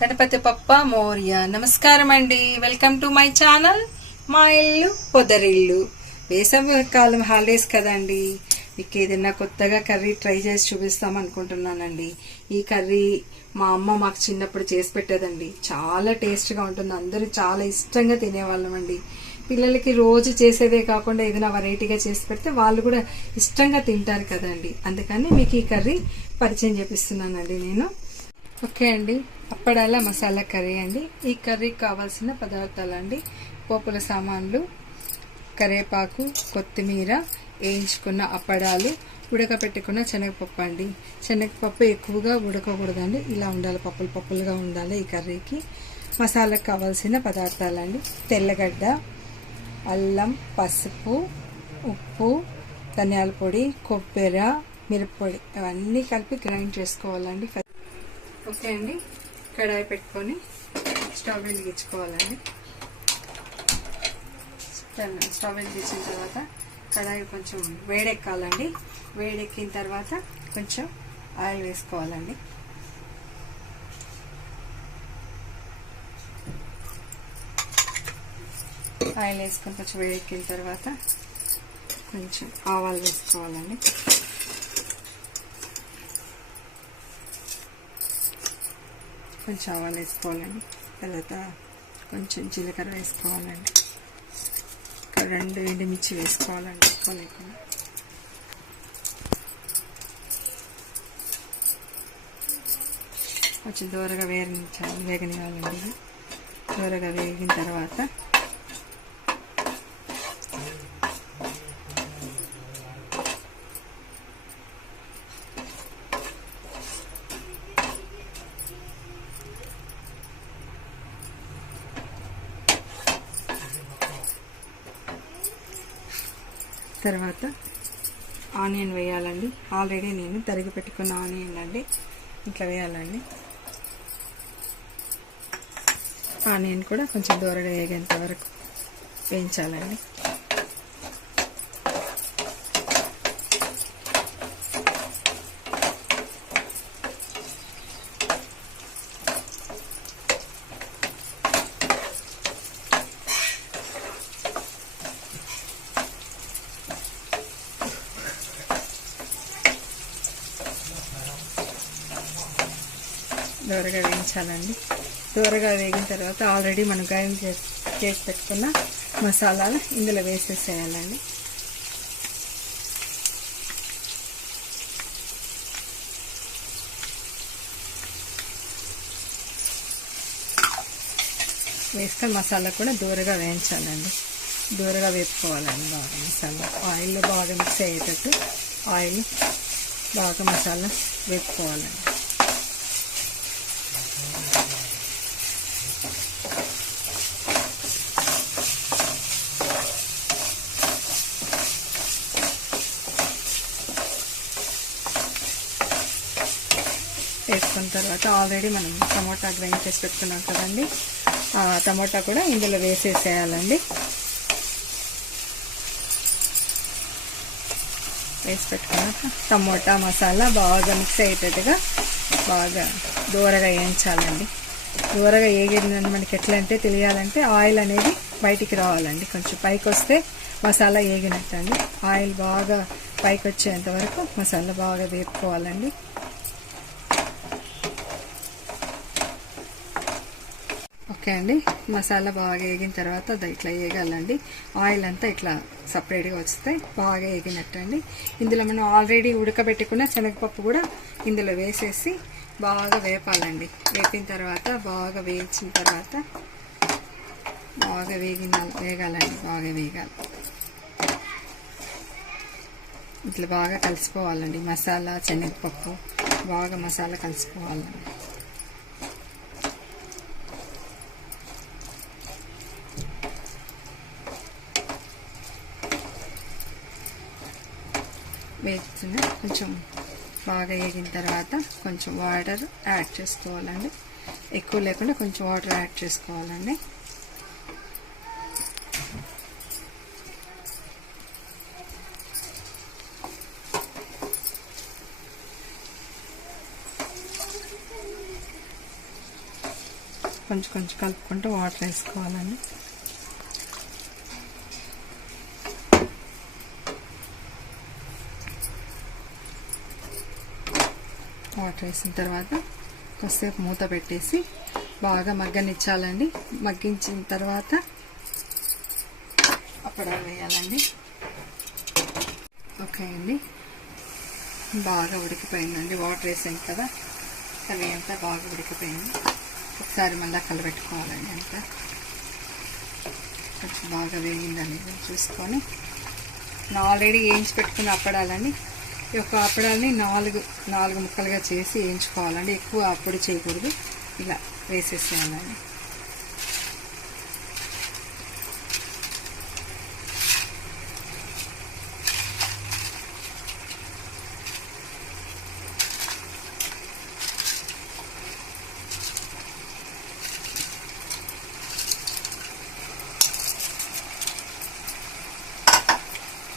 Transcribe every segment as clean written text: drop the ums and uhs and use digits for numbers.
గణపతి పప్ప మోర్య. నమస్కారం అండి, వెల్కమ్ టు మై ఛానల్ మా ఇల్లు పొదరిల్లు. వేసవి కాలం హాలిడేస్ కదండి, మీకు ఏదైనా కొత్తగా కర్రీ ట్రై చేసి చూపిస్తాం అనుకుంటున్నానండి. ఈ కర్రీ మా అమ్మ మాకు చిన్నప్పుడు చేసి పెట్టేదండి. చాలా టేస్ట్గా ఉంటుంది, అందరూ చాలా ఇష్టంగా తినేవాళ్ళం అండి. పిల్లలకి రోజు చేసేదే కాకుండా ఏదైనా వెరైటీగా చేసి పెడితే వాళ్ళు కూడా ఇష్టంగా తింటారు కదండి. అందుకని మీకు ఈ కర్రీ పరిచయం చేపిస్తున్నానండి నేను. ఓకే అండి, అప్పడాల మసాలా కర్రీ అండి. ఈ కర్రీకి కావాల్సిన పదార్థాలు అండి: పోపుల సామాన్లు, కరివేపాకు, కొత్తిమీర, వేయించుకున్న అప్పడాలు, ఉడకపెట్టుకున్న శనగపప్పు అండి. శనగపప్పు ఎక్కువగా ఉడకకూడదండి, ఇలా ఉండాలి, పప్పులు పప్పులుగా ఉండాలి ఈ కర్రీకి. మసాలాకు కావాల్సిన పదార్థాలండి: తెల్లగడ్డ, అల్లం, పసుపు, ఉప్పు, ధనియాల పొడి, కొబ్బరి, మిరప్పొడి అవన్నీ కలిపి గ్రైండ్ చేసుకోవాలండి. ఓకే అండి, కడాయి పెట్టుకొని స్టవ్ వెలిగించుకోవాలండి. స్టవ్ వెలిగించిన తర్వాత కడాయి కొంచెం వేడెక్కాలండి. వేడెక్కిన తర్వాత కొంచెం ఆయిల్ వేసుకోవాలండి. ఆయిల్ వేసుకొని కొంచెం వేడెక్కిన తర్వాత కొంచెం ఆవాలు వేసుకోవాలండి. కొంచెం ఆవాలు వేసుకోవాలండి. తర్వాత కొంచెం జీలకర్ర వేసుకోవాలండి. రెండు ఎండుమిర్చి వేసుకోవాలండి, ఎక్కువ లేకుండా. కొంచెం దూరగా వేగనివ్వాలండి. దూరగా వేగిన తర్వాత ఆనియన్ వేయాలండి. ఆల్రెడీ నేను తరిగి పెట్టుకున్న ఆనియన్ అండి, ఇట్లా వేయాలండి. ఆనియన్ కూడా కొంచెం దూరగా వేగేంత వరకు వేయించాలండి. దూరగా వేయించాలండి. దూరగా వేగిన తర్వాత ఆల్రెడీ మనం గ్రైండ్ చేసి పెట్టుకున్న మసాలాలు ఇందులో వేసేసేయాలండి. వేసుకొని మసాలా కూడా దూరగా వేయించాలండి. దూరగా వేపుకోవాలండి బాగా. మసాలా ఆయిల్లో బాగా మిక్స్ అయ్యేటట్టు ఆయిల్ బాగా మసాలా వేపుకోవాలండి. వేసుకున్న తర్వాత ఆల్రెడీ మనం టమాటా గ్రైండ్ చేసి పెట్టుకున్నాం కదండి, ఆ టమాటా కూడా ఇందులో వేసేసేయాలండి. వేసి పెట్టుకున్నాక టమోటా మసాలా బాగా మిక్స్ అయ్యేటట్టుగా బాగా దూరగా వేయించాలండి. దూరగా వేగిందని మనకి ఎట్లా అంటే తెలియాలంటే ఆయిల్ అనేది బయటికి రావాలండి. కొంచెం పైకి వస్తే మసాలా వేగినట్టండి. ఆయిల్ బాగా పైకి వచ్చేంత వరకు మసాలా బాగా వేపుకోవాలండి. ఓకే అండి, మసాలా బాగా వేగిన తర్వాత అది ఇట్లా వేగాలండి. ఆయిల్ అంతా ఇట్లా సపరేట్గా వస్తే బాగా వేగినట్టండి. ఇందులో మనం ఆల్రెడీ ఉడకబెట్టుకున్న శనగపప్పు కూడా ఇందులో వేసేసి బాగా వేపాలండి. వేపిన తర్వాత బాగా వేయించిన తర్వాత బాగా వేగాలండి. బాగా వేగాలి, ఇట్లా బాగా కలిసిపోవాలండి. మసాలా శనగపప్పు బాగా మసాలా కలిసిపోవాలండి. వేస్తున్న కొంచెం బాగా వేగిన తర్వాత కొంచెం వాటర్ యాడ్ చేసుకోవాలండి. ఎక్కువ లేకుండా కొంచెం వాటర్ యాడ్ చేసుకోవాలండి. కొంచెం కొంచెం కలుపుకుంటూ వాటర్ వేసుకోవాలండి. వాటర్ వేసిన తర్వాత కొద్దిసేపు మూత పెట్టేసి బాగా మగ్గనిచ్చాలండి. మగ్గించిన తర్వాత అప్పడాలు వేయాలండి. ఓకే అండి, బాగా ఉడికిపోయిందండి. వాటర్ వేసాం కదా, కర్రీ అంతా బాగా ఉడికిపోయింది. ఒకసారి మళ్ళీ కలబెట్టుకోవాలండి. అంతా కొంచెం బాగా వేగిందని చూసుకొని ఆల్రెడీ వేయించి పెట్టుకున్న అప్పడాలండి. ఈ యొక్క అప్పడాలని నాలుగు ముక్కలుగా చేసి వేయించుకోవాలండి. ఎక్కువ అప్పుడు చేయకూడదు, ఇలా వేసేసేయాలండి.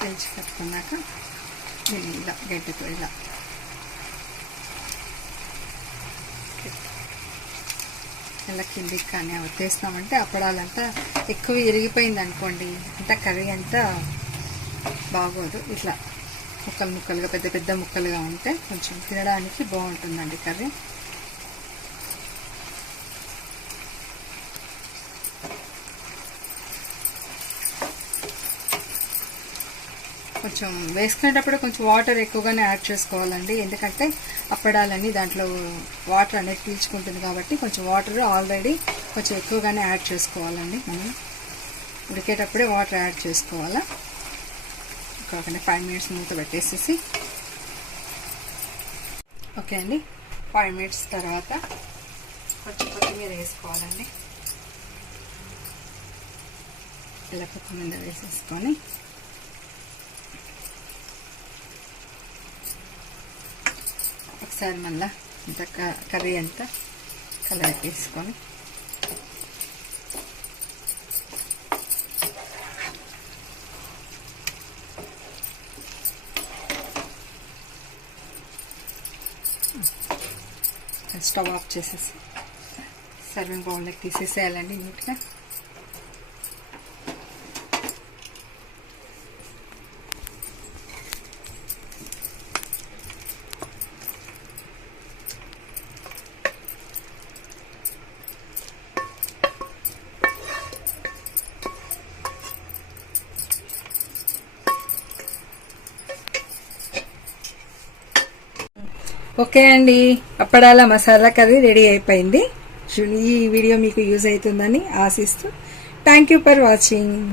వేయించి పెట్టుకున్నాక దీన్ని ఇలా గడ్డతో ఇలా కిందికి కానీ వత్తేస్తామంటే అప్పడాలంతా ఎక్కువ ఇరిగిపోయింది అనుకోండి, అంతా కర్రీ అంతా బాగోదు. ఇట్లా ముక్కలుగా పెద్ద పెద్ద ముక్కలుగా ఉంటే కొంచెం తినడానికి బాగుంటుందండి కర్రీ. కొంచెం వేసుకునేటప్పుడు కొంచెం వాటర్ ఎక్కువగానే యాడ్ చేసుకోవాలండి. ఎందుకంటే అప్పడాలన్నీ దాంట్లో వాటర్ అనేది పీల్చుకుంటుంది కాబట్టి కొంచెం వాటర్ ఆల్రెడీ కొంచెం ఎక్కువగానే యాడ్ చేసుకోవాలండి. మనం ఉడికేటప్పుడే వాటర్ యాడ్ చేసుకోవాలా. ఒక 5 మినిట్స్ మూత పెట్టేసేసి ఓకే అండి, 5 మినిట్స్ తర్వాత కొంచెం కొత్తిమీర వేసుకోవాలండి. ఇలా కొత్తిమీర వేసేసుకొని ఒకసారి మళ్ళీ ఇంత కర్రీ అంతా కలపెట్టేసుకొని స్టవ్ ఆఫ్ చేసేసి సర్వింగ్ బౌల్లోకి తీసేసేయాలండి నీట్గా. ఓకే అండి, అప్పడాల మసాలా కర్రీ రెడీ అయిపోయింది. ఈ వీడియో మీకు యూజ్ అవుతుందని ఆశిస్తూ థ్యాంక్ యూ ఫర్ వాచింగ్.